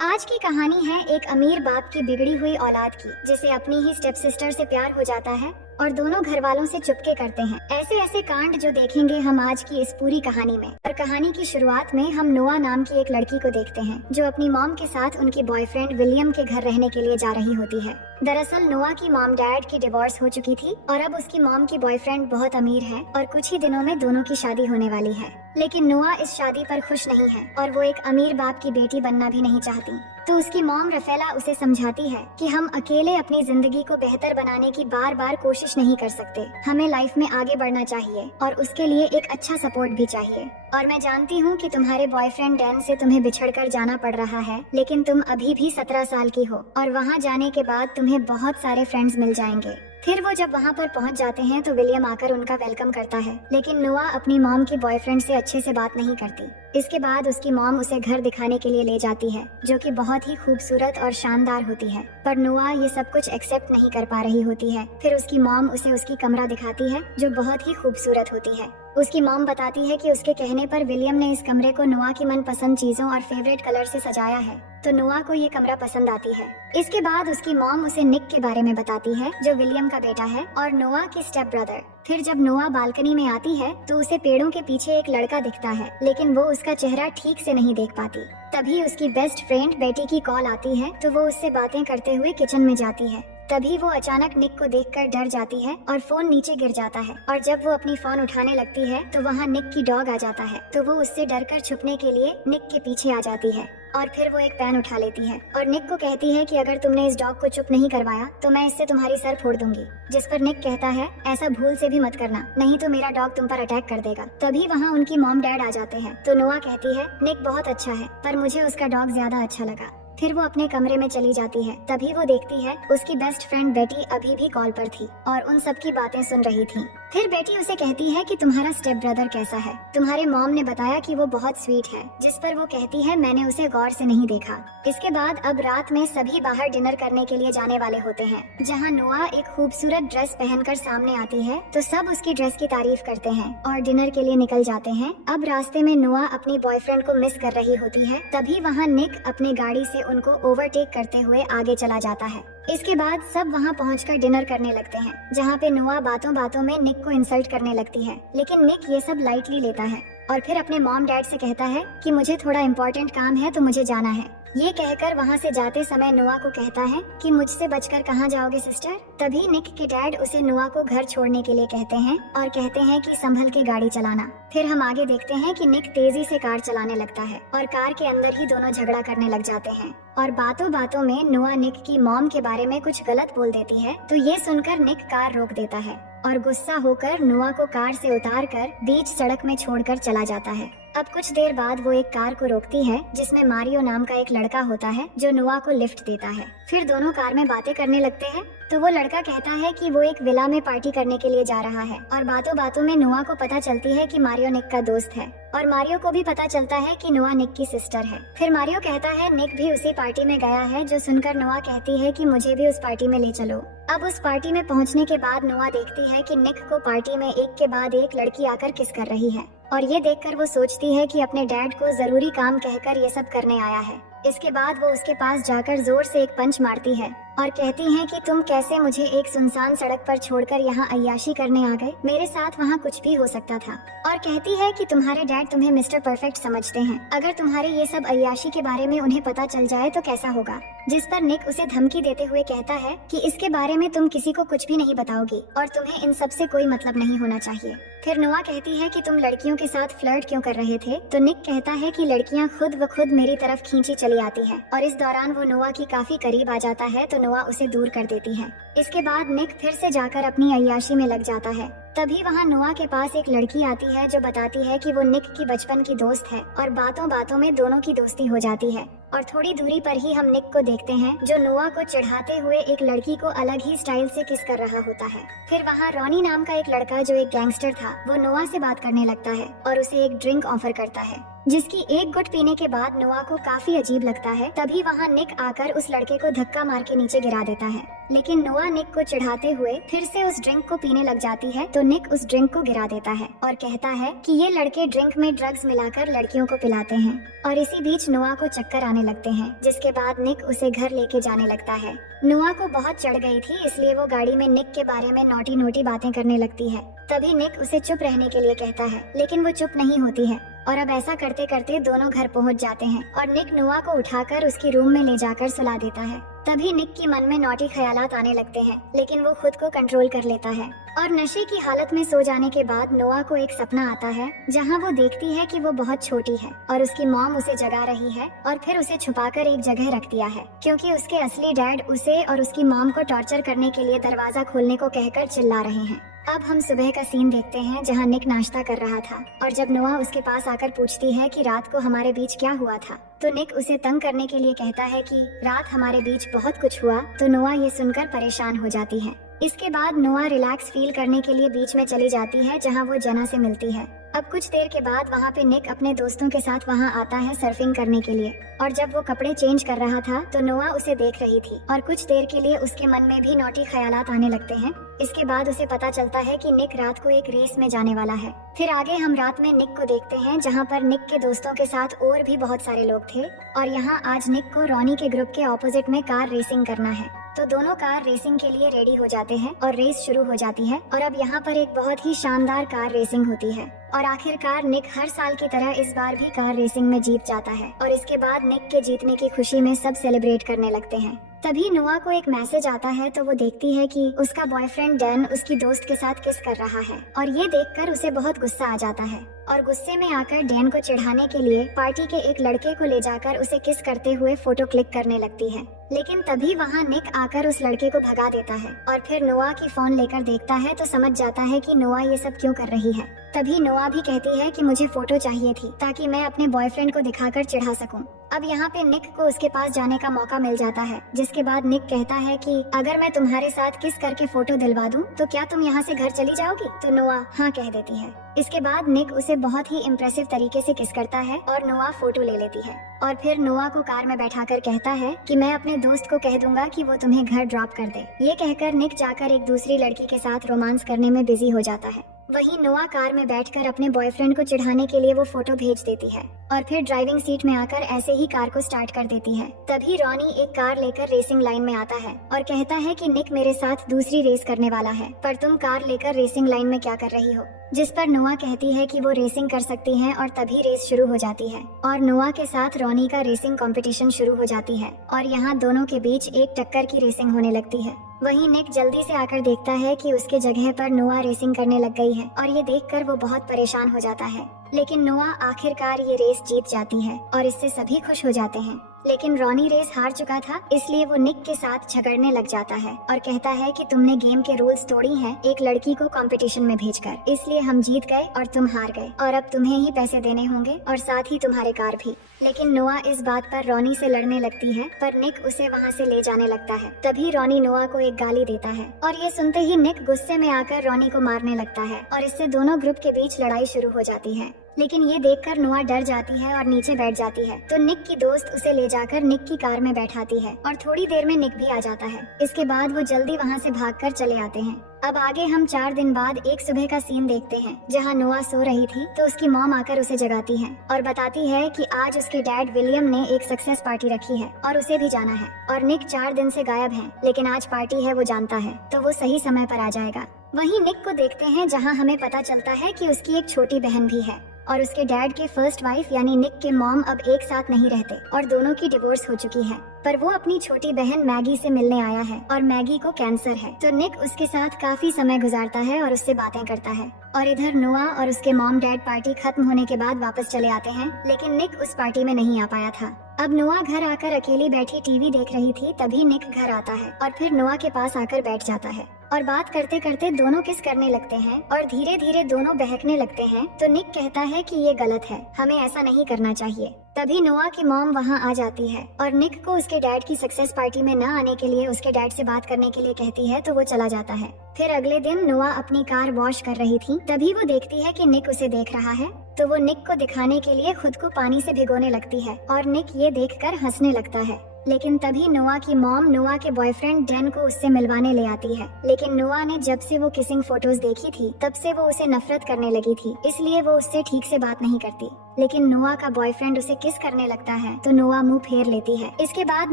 आज की कहानी है एक अमीर बाप की बिगड़ी हुई औलाद की, जिसे अपनी ही स्टेप सिस्टर से प्यार हो जाता है और दोनों घर वालों से चुपके करते हैं। ऐसे ऐसे कांड जो देखेंगे हम आज की इस पूरी कहानी में। और कहानी की शुरुआत में हम नोआ नाम की एक लड़की को देखते हैं जो अपनी मॉम के साथ उनकी बॉयफ्रेंड विलियम के घर रहने के लिए जा रही होती है। दरअसल नोआ की मॉम डैड की डिवोर्स हो चुकी थी और अब उसकी मॉम की बॉयफ्रेंड बहुत अमीर है और कुछ ही दिनों में दोनों की शादी होने वाली है। लेकिन नोआ इस शादी पर खुश नहीं है और वो एक अमीर बाप की बेटी बनना भी नहीं चाहती। तो उसकी मॉम रफेला उसे समझाती है कि हम अकेले अपनी जिंदगी को बेहतर बनाने की बार बार कोशिश नहीं कर सकते, हमें लाइफ में आगे बढ़ना चाहिए और उसके लिए एक अच्छा सपोर्ट भी चाहिए। और मैं जानती हूँ कि तुम्हारे बॉयफ्रेंड डैन से तुम्हें बिछड़कर जाना पड़ रहा है, लेकिन तुम अभी भी 17 साल की हो और वहाँ जाने के बाद तुम्हें बहुत सारे फ्रेंड्स मिल जाएंगे। फिर वो जब वहाँ पर पहुँच जाते हैं तो विलियम आकर उनका वेलकम करता है, लेकिन नोआ अपनी मॉम की बॉयफ्रेंड से अच्छे से बात नहीं करती। इसके बाद उसकी मॉम उसे घर दिखाने के लिए ले जाती है, जो कि बहुत ही खूबसूरत और शानदार होती है। पर नोआ ये सब कुछ एक्सेप्ट नहीं कर पा रही होती है। फिर उसकी मॉम उसे उसकी कमरा दिखाती है, जो बहुत ही खूबसूरत होती है। उसकी मॉम बताती है कि उसके कहने पर विलियम ने इस कमरे को नोआ की मनपसंद चीजों और फेवरेट कलर से सजाया है, तो नोआ को ये कमरा पसंद आती है। इसके बाद उसकी मॉम उसे निक के बारे में बताती है, जो विलियम का बेटा है और नोआ की स्टेप ब्रदर। फिर जब नोआ बालकनी में आती है तो उसे पेड़ों के पीछे एक लड़का दिखता है, लेकिन वो उसका चेहरा ठीक से नहीं देख पाती। तभी उसकी बेस्ट फ्रेंड बेटी की कॉल आती है, तो वो उससे बातें करते हुए किचन में जाती है। तभी वो अचानक निक को देखकर डर जाती है और फोन नीचे गिर जाता है। और जब वो अपनी फोन उठाने लगती है तो वहाँ निक की डॉग आ जाता है, तो वो उससे डरकर छुपने के लिए निक के पीछे आ जाती है और फिर वो एक पेन उठा लेती है और निक को कहती है कि अगर तुमने इस डॉग को चुप नहीं करवाया तो मैं इससे तुम्हारी सर फोड़ दूंगी। जिस पर निक कहता है, ऐसा भूल से भी मत करना, नहीं तो मेरा डॉग तुम पर अटैक कर देगा। तभी वहाँ उनकी मॉम डैड आ जाते हैं, तो नोआ कहती है, निक बहुत अच्छा है पर मुझे उसका डॉग ज्यादा अच्छा लगा। फिर वो अपने कमरे में चली जाती है। तभी वो देखती है उसकी बेस्ट फ्रेंड बेटी अभी भी कॉल पर थी और उन सब की बातें सुन रही थी। फिर बेटी उसे कहती है कि तुम्हारा स्टेप ब्रदर कैसा है, तुम्हारे मॉम ने बताया कि वो बहुत स्वीट है। जिस पर वो कहती है, मैंने उसे गौर से नहीं देखा। इसके बाद अब रात में सभी बाहर डिनर करने के लिए जाने वाले होते हैं, जहाँ नोआ एक खूबसूरत ड्रेस पहनकर सामने आती है, तो सब उसकी ड्रेस की तारीफ करते हैं और डिनर के लिए निकल जाते हैं। अब रास्ते में नोआ अपनी बॉयफ्रेंड को मिस कर रही होती है। तभी वहाँ निक अपनी गाड़ी से उनको ओवरटेक करते हुए आगे चला जाता है। इसके बाद सब वहाँ पहुंचकर डिनर करने लगते हैं, जहाँ पे नोआ बातों बातों में निक को इंसल्ट करने लगती है, लेकिन निक ये सब लाइटली लेता है और फिर अपने मॉम डैड से कहता है कि मुझे थोड़ा इम्पोर्टेंट काम है तो मुझे जाना है। ये कहकर वहाँ से जाते समय नोआ को कहता है कि मुझसे बचकर कहाँ जाओगे सिस्टर। तभी निक के डैड उसे नोआ को घर छोड़ने के लिए कहते हैं और कहते हैं कि संभल के गाड़ी चलाना। फिर हम आगे देखते हैं कि निक तेजी से कार चलाने लगता है और कार के अंदर ही दोनों झगड़ा करने लग जाते हैं और बातों बातों में नोआ निक की मॉम के बारे में कुछ गलत बोल देती है, तो ये सुनकर निक कार रोक देता है और गुस्सा होकर नोआ को कार से उतारकर बीच सड़क में छोड़कर चला जाता है। अब कुछ देर बाद वो एक कार को रोकती है, जिसमें मारियो नाम का एक लड़का होता है जो नोआ को लिफ्ट देता है। फिर दोनों कार में बातें करने लगते हैं, तो वो लड़का कहता है कि वो एक विला में पार्टी करने के लिए जा रहा है और बातों बातों में नोआ को पता चलती है कि मारियो निक का दोस्त है और मारियो को भी पता चलता है कि नोआ निक की सिस्टर है। फिर मारियो कहता है निक भी उसी पार्टी में गया है, जो सुनकर नोआ कहती है कि मुझे भी उस पार्टी में ले चलो। अब उस पार्टी में पहुंचने के बाद नोआ देखती है कि निक को पार्टी में एक के बाद एक लड़की आकर किस कर रही है और ये देखकर वो सोचती है कि अपने डैड को जरूरी काम कहकर ये सब करने आया है। इसके बाद वो उसके पास जाकर जोर से एक पंच मारती है और कहती हैं कि तुम कैसे मुझे एक सुनसान सड़क पर छोड़कर यहाँ अय्याशी करने आ गए, मेरे साथ वहाँ कुछ भी हो सकता था। और कहती है कि तुम्हारे डैड तुम्हें मिस्टर परफेक्ट समझते हैं, अगर तुम्हारे ये सब अय्याशी के बारे में उन्हें पता चल जाए तो कैसा होगा। जिस पर निक उसे धमकी देते हुए कहता है कि इसके बारे में तुम किसी को कुछ भी नहीं बताओगी और तुम्हें इन सब से कोई मतलब नहीं होना चाहिए। फिर नोआ कहती है कि तुम लड़कियों के साथ फ्लर्ट क्यों कर रहे थे, तो निक कहता है कि लड़कियां खुद व खुद मेरी तरफ खींची चली आती है और इस दौरान वो नोआ की काफी करीब आ जाता है, तो नोआ उसे दूर कर देती है। इसके बाद निक फिर से जाकर अपनी अय्याशी में लग जाता है। तभी वहाँ नोआ के पास एक लड़की आती है जो बताती है कि वो निक की बचपन की दोस्त है और बातों बातों में दोनों की दोस्ती हो जाती है। और थोड़ी दूरी पर ही हम निक को देखते हैं, जो नोआ को चिढ़ाते हुए एक लड़की को अलग ही स्टाइल से किस कर रहा होता है। फिर वहाँ रॉनी नाम का एक लड़का, जो एक गैंगस्टर था, वो नोआ से बात करने लगता है और उसे एक ड्रिंक ऑफर करता है, जिसकी एक गुट पीने के बाद नोआ को काफी अजीब लगता है। तभी वहाँ निक आकर उस लड़के को धक्का मार के नीचे गिरा देता है। लेकिन नोआ निक को चिढ़ाते हुए फिर से उस ड्रिंक को पीने लग जाती है तो निक उस ड्रिंक को गिरा देता है और कहता है कि ये लड़के ड्रिंक में ड्रग्स मिलाकर लड़कियों को पिलाते हैं। और इसी बीच नोआ को चक्कर आने लगते हैं, जिसके बाद निक उसे घर लेके जाने लगता है। नोआ को बहुत चढ़ गई थी, इसलिए वो गाड़ी में निक के बारे में नोटी नोटी बातें करने लगती है। तभी निक उसे चुप रहने के लिए कहता है, लेकिन वो चुप नहीं होती है और अब ऐसा करते करते दोनों घर पहुंच जाते हैं और निक नोआ को उठाकर उसकी रूम में ले जाकर सुला देता है। तभी निक के मन में नौटी ख्यालात आने लगते हैं, लेकिन वो खुद को कंट्रोल कर लेता है और नशे की हालत में सो जाने के बाद नोआ को एक सपना आता है जहां वो देखती है कि वो बहुत छोटी है और उसकी मॉम उसे जगा रही है और फिर उसे छुपाकर एक जगह रख दिया है, क्योंकि उसके असली डैड उसे और उसकी मॉम को टॉर्चर करने के लिए दरवाजा खोलने को कहकर चिल्ला रहे हैं। अब हम सुबह का सीन देखते हैं जहां निक नाश्ता कर रहा था और जब नोआ उसके पास आकर पूछती है कि रात को हमारे बीच क्या हुआ था, तो निक उसे तंग करने के लिए कहता है कि रात हमारे बीच बहुत कुछ हुआ। तो नोआ ये सुनकर परेशान हो जाती है। इसके बाद नोआ रिलैक्स फील करने के लिए बीच में चली जाती है जहां वो जना से मिलती है। अब कुछ देर के बाद वहां पे निक अपने दोस्तों के साथ वहां आता है सर्फिंग करने के लिए और जब वो कपड़े चेंज कर रहा था तो नोआ उसे देख रही थी और कुछ देर के लिए उसके मन में भी नौटी ख्यालात आने लगते हैं। इसके बाद उसे पता चलता है कि निक रात को एक रेस में जाने वाला है। फिर आगे हम रात में निक को देखते हैं जहाँ पर निक के दोस्तों के साथ और भी बहुत सारे लोग थे और यहाँ आज निक को रॉनी के ग्रुप के ऑपोजिट में कार रेसिंग करना है। तो दोनों कार रेसिंग के लिए रेडी हो जाते हैं और रेस शुरू हो जाती है और अब यहाँ पर एक बहुत ही शानदार कार रेसिंग होती है और आखिरकार निक हर साल की तरह इस बार भी कार रेसिंग में जीत जाता है और इसके बाद निक के जीतने की खुशी में सब सेलिब्रेट करने लगते हैं। तभी नोआ को एक मैसेज आता है तो वो देखती है कि उसका बॉयफ्रेंड डैन उसकी दोस्त के साथ किस कर रहा है और ये देखकर उसे बहुत गुस्सा आ जाता है और गुस्से में आकर डैन को चिढ़ाने के लिए पार्टी के एक लड़के को ले जाकर उसे किस करते हुए फोटो क्लिक करने लगती है। लेकिन तभी वहाँ निक आकर उस लड़के को भगा देता है और फिर नोआ की फोन लेकर देखता है तो समझ जाता है कि नोआ ये सब क्यों कर रही है। तभी नोआ भी कहती है कि मुझे फोटो चाहिए थी ताकि मैं अपने बॉयफ्रेंड को दिखाकर चिढ़ा सकूं। अब यहाँ पे निक को उसके पास जाने का मौका मिल जाता है, जिसके बाद निक कहता है कि अगर मैं तुम्हारे साथ किस करके फोटो दिलवा दूं तो क्या तुम यहाँ से घर चली जाओगी? तो नोआ हाँ कह देती है। इसके बाद निक उसे बहुत ही इम्प्रेसिव तरीके से किस करता है और नोआ फोटो ले लेती है और फिर नोआ को कार में बैठाकर कहता है कि मैं अपने दोस्त को कह दूंगा कि वो तुम्हें घर ड्रॉप कर दे। ये कहकर निक जाकर एक दूसरी लड़की के साथ रोमांस करने में बिजी हो जाता है। वहीं नोआ कार में बैठकर अपने बॉयफ्रेंड को चिढ़ाने के लिए वो फोटो भेज देती है और फिर ड्राइविंग सीट में आकर ऐसे ही कार को स्टार्ट कर देती है। तभी रॉनी एक कार लेकर रेसिंग लाइन में आता है और कहता है कि निक मेरे साथ दूसरी रेस करने वाला है, पर तुम कार लेकर रेसिंग लाइन में क्या कर रही हो? जिस पर नोआ कहती है कि वो रेसिंग कर सकती है और तभी रेस शुरू हो जाती है और नोआ के साथ रॉनी का रेसिंग कंपटीशन शुरू हो जाती है और यहाँ दोनों के बीच एक टक्कर की रेसिंग होने लगती है। वहीं निक जल्दी से आकर देखता है कि उसके जगह पर नोआ रेसिंग करने लग गई है और ये देखकर वो बहुत परेशान हो जाता है। लेकिन नोआ आखिरकार ये रेस जीत जाती है और इससे सभी खुश हो जाते हैं। लेकिन रॉनी रेस हार चुका था, इसलिए वो निक के साथ झगड़ने लग जाता है और कहता है कि तुमने गेम के रूल्स तोड़ी हैं एक लड़की को कंपटीशन में भेजकर, इसलिए हम जीत गए और तुम हार गए और अब तुम्हें ही पैसे देने होंगे और साथ ही तुम्हारे कार भी। लेकिन नोआ इस बात पर रॉनी से लड़ने लगती है, पर निक उसे वहाँ से ले जाने लगता है। तभी रॉनी नोआ को एक गाली देता है और ये सुनते ही निक गुस्से में आकर रॉनी को मारने लगता है और इससे दोनों ग्रुप के बीच लड़ाई शुरू हो जाती है। लेकिन ये देखकर नोआ डर जाती है और नीचे बैठ जाती है तो निक की दोस्त उसे ले जाकर निक की कार में बैठाती है और थोड़ी देर में निक भी आ जाता है। इसके बाद वो जल्दी वहाँ से भागकर चले आते हैं। अब आगे हम 4 दिन बाद एक सुबह का सीन देखते हैं जहाँ नोआ सो रही थी तो उसकी मॉम आकर उसे जगाती है और बताती है कि आज उसके डैड विलियम ने एक सक्सेस पार्टी रखी है और उसे भी जाना है और निक 4 दिन से गायब है, लेकिन आज पार्टी है वो जानता है तो वो सही समय पर आ जाएगा। वहीं निक को देखते हैं जहाँ हमें पता चलता है कि उसकी एक छोटी बहन भी है और उसके डैड के फर्स्ट वाइफ यानी निक के मॉम अब एक साथ नहीं रहते और दोनों की डिवोर्स हो चुकी है, पर वो अपनी छोटी बहन मैगी से मिलने आया है और मैगी को कैंसर है। तो निक उसके साथ काफी समय गुजारता है और उससे बातें करता है और इधर नोआ और उसके मॉम डैड पार्टी खत्म होने के बाद वापस चले आते हैं, लेकिन निक उस पार्टी में नहीं आ पाया था। अब नोआ घर आकर अकेली बैठी टीवी देख रही थी, तभी निक घर आता है और फिर नोआ के पास आकर बैठ जाता है और बात करते करते दोनों किस करने लगते हैं और धीरे धीरे दोनों बहकने लगते हैं। तो निक कहता है कि ये गलत है, हमें ऐसा नहीं करना चाहिए। तभी नोआ की मॉम वहाँ आ जाती है और निक को उसके डैड की सक्सेस पार्टी में न आने के लिए उसके डैड से बात करने के लिए कहती है तो वो चला जाता है। फिर अगले दिन नोआ अपनी कार वॉश कर रही थी, तभी वो देखती है कि निक उसे देख रहा है तो वो निक को दिखाने के लिए खुद को पानी से भिगोने लगती है और निक ये देखकर हंसने लगता है। लेकिन तभी नोआ की मॉम नोआ के बॉयफ्रेंड डैन को उससे मिलवाने ले आती है। लेकिन नोआ ने जब से वो किसिंग फोटोज देखी थी तब से वो उसे नफरत करने लगी थी, इसलिए वो उससे ठीक से बात नहीं करती। लेकिन नोआ का बॉयफ्रेंड उसे किस करने लगता है तो नोआ मुंह फेर लेती है। इसके बाद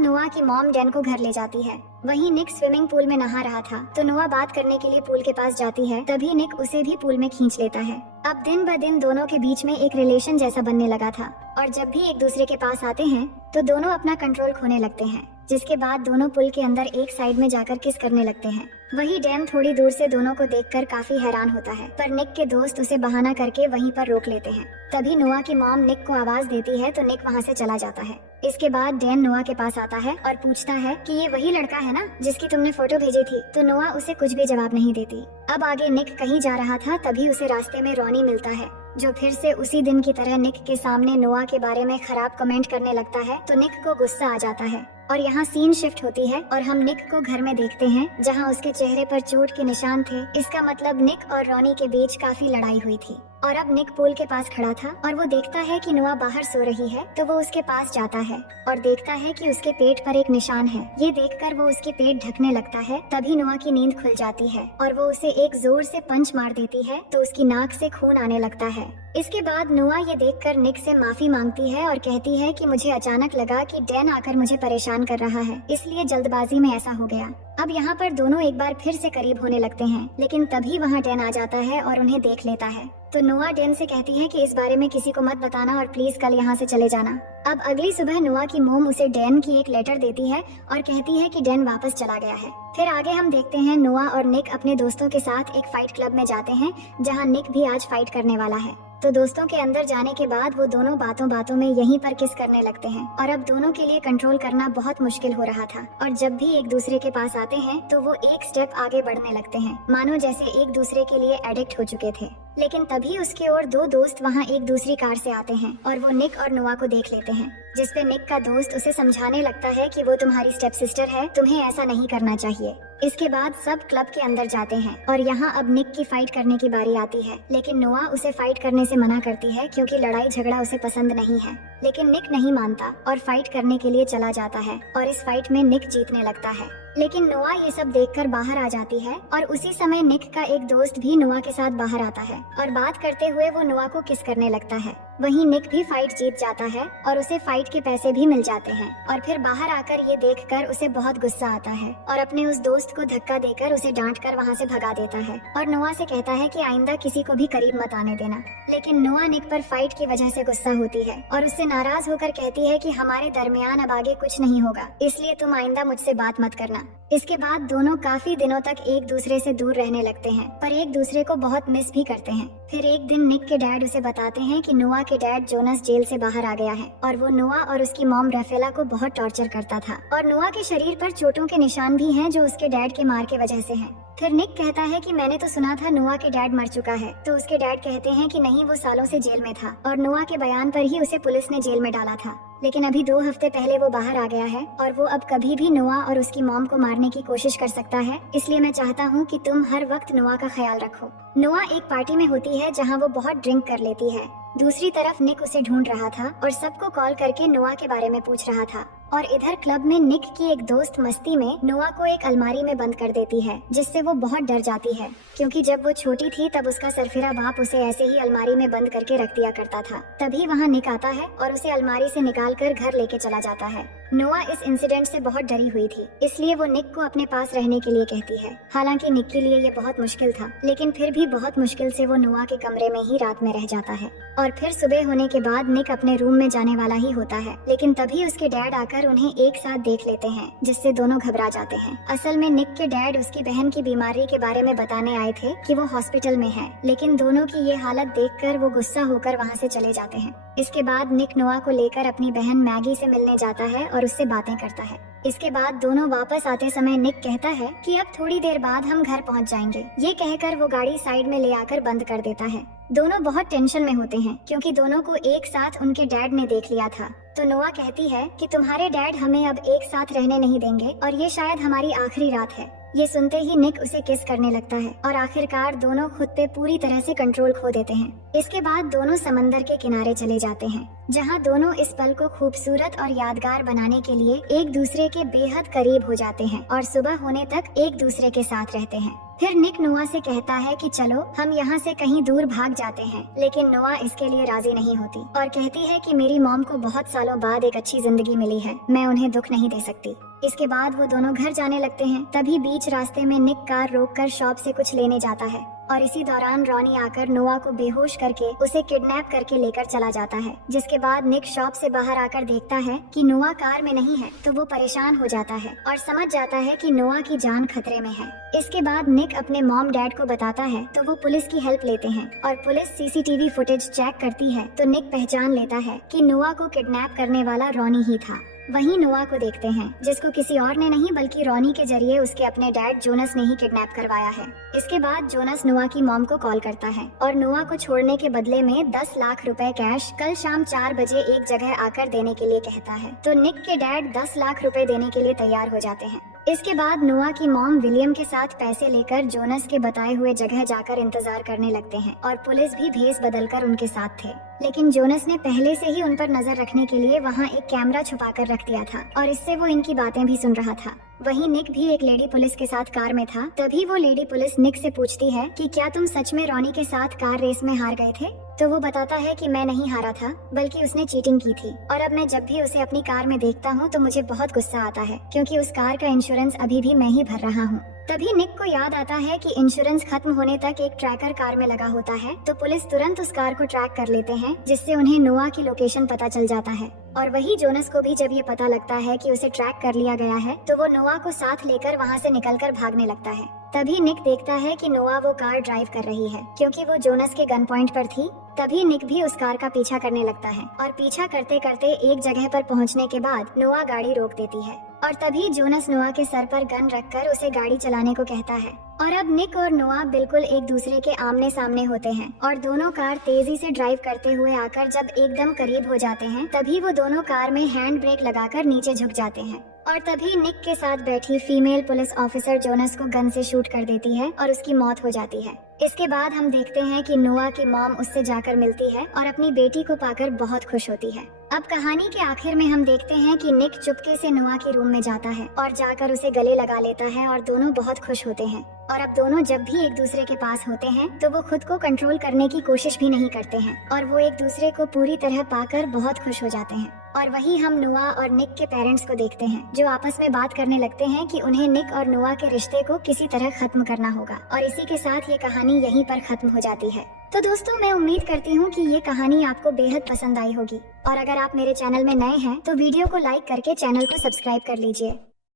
नोआ की मॉम डैन को घर ले जाती है। वहीं निक स्विमिंग पूल में नहा रहा था तो नोआ बात करने के लिए पूल के पास जाती है, तभी निक उसे भी पूल में खींच लेता है। अब दिन ब दिन दोनों के बीच में एक रिलेशन जैसा बनने लगा था और जब भी एक दूसरे के पास आते हैं तो दोनों अपना कंट्रोल खोने लगते हैं, जिसके बाद दोनों पुल के अंदर एक साइड में जाकर किस करने लगते हैं। वही डैन थोड़ी दूर से दोनों को देखकर काफी हैरान होता है, पर निक के दोस्त उसे बहाना करके वहीं पर रोक लेते हैं। तभी नोआ की मॉम निक को आवाज देती है तो निक वहाँ से चला जाता है। इसके बाद डैन नोआ के पास आता है और पूछता है कि ये वही लड़का है ना जिसकी तुमने फोटो भेजी थी, तो नोआ उसे कुछ भी जवाब नहीं देती। अब आगे निक कहीं जा रहा था, तभी उसे रास्ते में रॉनी मिलता है, जो फिर से उसी दिन की तरह निक के सामने नोआ के बारे में खराब कमेंट करने लगता है। तो निक को गुस्सा आ जाता है और यहाँ सीन शिफ्ट होती है और हम निक को घर में देखते हैं जहाँ उसके चेहरे पर चोट के निशान थे। इसका मतलब निक और रॉनी के बीच काफी लड़ाई हुई थी। और अब निक पूल के पास खड़ा था और वो देखता है कि नोआ बाहर सो रही है, तो वो उसके पास जाता है और देखता है कि उसके पेट पर एक निशान है। ये देखकर वो उसके पेट ढकने लगता है। तभी नोआ की नींद खुल जाती है और वो उसे एक जोर से पंच मार देती है तो उसकी नाक से खून आने लगता है। इसके बाद नोआ ये देखकर निक से माफी मांगती है और कहती है कि मुझे अचानक लगा कि डैन आकर मुझे परेशान कर रहा है, इसलिए जल्दबाजी में ऐसा हो गया। अब यहाँ पर दोनों एक बार फिर से करीब होने लगते हैं, लेकिन तभी वहाँ डैन आ जाता है और उन्हें देख लेता है। तो नोआ डैन से कहती है कि इस बारे में किसी को मत बताना और प्लीज कल यहाँ से चले जाना। अब अगली सुबह नोआ की मोम उसे डैन की एक लेटर देती है और कहती है कि डैन वापस चला गया है। फिर आगे हम देखते हैं नोआ और निक अपने दोस्तों के साथ एक फाइट क्लब में जाते हैं, जहाँ निक भी आज फाइट करने वाला है। तो दोस्तों के अंदर जाने के बाद वो दोनों बातों बातों में यहीं पर किस करने लगते हैं और अब दोनों के लिए कंट्रोल करना बहुत मुश्किल हो रहा था। और जब भी एक दूसरे के पास आते हैं तो वो एक स्टेप आगे बढ़ने लगते हैं, मानो जैसे एक दूसरे के लिए एडिक्ट हो चुके थे। लेकिन तभी उसके और दो दोस्त वहाँ एक दूसरी कार से आते हैं और वो निक और नोआ को देख लेते हैं, जिसपे निक का दोस्त उसे समझाने लगता है कि वो तुम्हारी स्टेप सिस्टर है, तुम्हें ऐसा नहीं करना चाहिए। इसके बाद सब क्लब के अंदर जाते हैं और यहाँ अब निक की फाइट करने की बारी आती है, लेकिन नोआ उसे फाइट करने से मना करती है क्योंकि लड़ाई झगड़ा उसे पसंद नहीं है। लेकिन निक नहीं मानता और फाइट करने के लिए चला जाता है और इस फाइट में निक जीतने लगता है। लेकिन नोआ ये सब देखकर बाहर आ जाती है और उसी समय निक का एक दोस्त भी नोआ के साथ बाहर आता है और बात करते हुए वो नोआ को किस करने लगता है। वहीं निक भी फाइट जीत जाता है और उसे फाइट के पैसे भी मिल जाते हैं। और फिर बाहर आकर ये देखकर उसे बहुत गुस्सा आता है और अपने उस दोस्त को धक्का देकर उसे डांट कर वहाँ से भगा देता है और नोआ से कहता है कि आइंदा किसी को भी करीब मत आने देना। लेकिन नोआ निक पर फाइट की वजह से गुस्सा होती है और उससे नाराज होकर कहती है कि हमारे दरमियान अब आगे कुछ नहीं होगा, इसलिए तुम आइंदा मुझसे बात मत करना। इसके बाद दोनों काफी दिनों तक एक दूसरे से दूर रहने लगते हैं, पर एक दूसरे को बहुत मिस भी करते हैं। फिर एक दिन निक के डैड उसे बताते हैं कि नोआ के डैड जोनस जेल से बाहर आ गया है और वो नोआ और उसकी मॉम राफेला को बहुत टॉर्चर करता था और नोआ के शरीर पर चोटों के निशान भी हैं जो उसके डैड के मार के वजह से हैं। फिर निक कहता है कि मैंने तो सुना था नोआ के डैड मर चुका है, तो उसके डैड कहते हैं कि नहीं, वो सालों से जेल में था और नोआ के बयान पर ही उसे पुलिस ने जेल में डाला था। लेकिन अभी 2 हफ्ते पहले वो बाहर आ गया है और वो अब कभी भी नोआ और उसकी मॉम को मारने की कोशिश कर सकता है, इसलिए मैं चाहता हूँ कि तुम हर वक्त नोआ का ख्याल रखो। नोआ एक पार्टी में होती है जहाँ वो बहुत ड्रिंक कर लेती है। दूसरी तरफ निक उसे ढूंढ रहा था और सबको कॉल करके नोआ के बारे में पूछ रहा था। और इधर क्लब में निक की एक दोस्त मस्ती में नोआ को एक अलमारी में बंद कर देती है, जिससे वो बहुत डर जाती है क्योंकि जब वो छोटी थी तब उसका सरफिरा बाप उसे ऐसे ही अलमारी में बंद करके रख दिया करता था। तभी वहाँ निक आता है और उसे अलमारी से निकालकर घर लेके चला जाता है। नोआ इस इंसिडेंट से बहुत डरी हुई थी, इसलिए वो निक को अपने पास रहने के लिए कहती है। हालांकि निक के लिए ये बहुत मुश्किल था, लेकिन फिर भी बहुत मुश्किल से वो नोआ के कमरे में ही रात में रह जाता है। और फिर सुबह होने के बाद निक अपने रूम में जाने वाला ही होता है, लेकिन तभी उसके डैड आकर उन्हें एक साथ देख लेते हैं, जिससे दोनों घबरा जाते हैं। असल में निक के डैड उसकी बहन की बीमारी के बारे में बताने आए थे कि वो हॉस्पिटल में है, लेकिन दोनों की ये हालत देखकर वो गुस्सा होकर वहाँ से चले जाते हैं। इसके बाद निक नोआ को लेकर अपनी बहन मैगी से मिलने जाता है और उससे बातें करता है। इसके बाद दोनों वापस आते समय निक कहता है कि अब थोड़ी देर बाद हम घर पहुंच जाएंगे। ये कहकर वो गाड़ी साइड में ले आकर बंद कर देता है। दोनों बहुत टेंशन में होते हैं क्योंकि दोनों को एक साथ उनके डैड ने देख लिया था। तो नोआ कहती है कि तुम्हारे डैड हमें अब एक साथ रहने नहीं देंगे और ये शायद हमारी आखिरी रात है। ये सुनते ही निक उसे किस करने लगता है और आखिरकार दोनों खुद पे पूरी तरह से कंट्रोल खो देते हैं। इसके बाद दोनों समंदर के किनारे चले जाते हैं, जहां दोनों इस पल को खूबसूरत और यादगार बनाने के लिए एक दूसरे के बेहद करीब हो जाते हैं और सुबह होने तक एक दूसरे के साथ रहते हैं। फिर निक नोआ से कहता है कि चलो हम यहाँ से कहीं दूर भाग जाते हैं, लेकिन नोआ इसके लिए राजी नहीं होती और कहती है कि मेरी मॉम को बहुत सालों बाद एक अच्छी जिंदगी मिली है, मैं उन्हें दुख नहीं दे सकती। इसके बाद वो दोनों घर जाने लगते हैं। तभी बीच रास्ते में निक कार रोककर शॉप से कुछ लेने जाता है और इसी दौरान रॉनी आकर नोआ को बेहोश करके उसे किडनैप करके लेकर चला जाता है। जिसके बाद निक शॉप से बाहर आकर देखता है कि नोआ कार में नहीं है, तो वो परेशान हो जाता है और समझ जाता है कि नोआ की जान खतरे में है। इसके बाद निक अपने मॉम डैड को बताता है, तो वो पुलिस की हेल्प लेते हैं और पुलिस सीसीटीवी फुटेज चेक करती है तो निक पहचान लेता है कि नोआ को किडनैप करने वाला रॉनी ही था। वहीं नोआ को देखते हैं, जिसको किसी और ने नहीं बल्कि रॉनी के जरिए उसके अपने डैड जोनस ने ही किडनैप करवाया है। इसके बाद जोनस नोआ की मॉम को कॉल करता है और नोआ को छोड़ने के बदले में 10 लाख रुपए कैश कल शाम 4 बजे एक जगह आकर देने के लिए कहता है। तो निक के डैड 10 लाख रुपए देने के लिए तैयार हो जाते हैं। इसके बाद नोआ की मॉम विलियम के साथ पैसे लेकर जोनस के बताए हुए जगह जाकर इंतजार करने लगते हैं और पुलिस भी भेस बदलकर उनके साथ थे। लेकिन जोनस ने पहले से ही उन पर नजर रखने के लिए वहां एक कैमरा छुपाकर रख दिया था और इससे वो इनकी बातें भी सुन रहा था। वहीं निक भी एक लेडी पुलिस के साथ कार में था। तभी वो लेडी पुलिस निक से पूछती है कि क्या तुम सच में रॉनी के साथ कार रेस में हार गए थे? तो वो बताता है कि मैं नहीं हारा था, बल्कि उसने चीटिंग की थी और अब मैं जब भी उसे अपनी कार में देखता हूँ तो मुझे बहुत गुस्सा आता है, क्योंकि उस कार का इंश्योरेंस अभी भी मैं ही भर रहा हूँ। तभी निक को याद आता है कि इंश्योरेंस खत्म होने तक एक ट्रैकर कार में लगा होता है, तो पुलिस तुरंत उस कार को ट्रैक कर लेते हैं, जिससे उन्हें नोआ की लोकेशन पता चल जाता है। और वही जोनस को भी जब ये पता लगता है कि उसे ट्रैक कर लिया गया है, तो वो नोआ को साथ लेकर वहाँ से निकलकर भागने लगता है। तभी निक देखता है कि नोआ वो कार ड्राइव कर रही है, क्योंकि वो जोनस के गन पॉइंट पर थी। तभी निक भी उस कार का पीछा करने लगता है और पीछा करते करते एक जगह पर पहुंचने के बाद नोआ गाड़ी रोक देती है और तभी जोनस नोआ के सर पर गन रखकर उसे गाड़ी चलाने को कहता है। और अब निक और नोआ बिल्कुल एक दूसरे के आमने सामने होते हैं और दोनों कार तेजी से ड्राइव करते हुए आकर जब एकदम करीब हो जाते हैं, तभी वो दोनों कार में हैंड ब्रेक लगाकर नीचे झुक जाते हैं और तभी निक के साथ बैठी फीमेल पुलिस ऑफिसर जोनस को गन से शूट कर देती है और उसकी मौत हो जाती है। इसके बाद हम देखते हैं कि नोआ की मॉम उससे जाकर मिलती है और अपनी बेटी को पाकर बहुत खुश होती है। अब कहानी के आखिर में हम देखते हैं कि निक चुपके से नोआ के रूम में जाता है और जाकर उसे गले लगा लेता है और दोनों बहुत खुश होते हैं। और अब दोनों जब भी एक दूसरे के पास होते हैं तो वो खुद को कंट्रोल करने की कोशिश भी नहीं करते हैं और वो एक दूसरे को पूरी तरह पाकर बहुत खुश हो जाते हैं। और वही हम नोआ और निक के पेरेंट्स को देखते हैं, जो आपस में बात करने लगते हैं कि उन्हें निक और नोआ के रिश्ते को किसी तरह खत्म करना होगा। और इसी के साथ ये कहानी यहीं पर खत्म हो जाती है। तो दोस्तों, मैं उम्मीद करती हूँ कि ये कहानी आपको बेहद पसंद आई होगी और अगर आप मेरे चैनल में नए हैं तो वीडियो को लाइक करके चैनल को सब्सक्राइब कर लीजिए।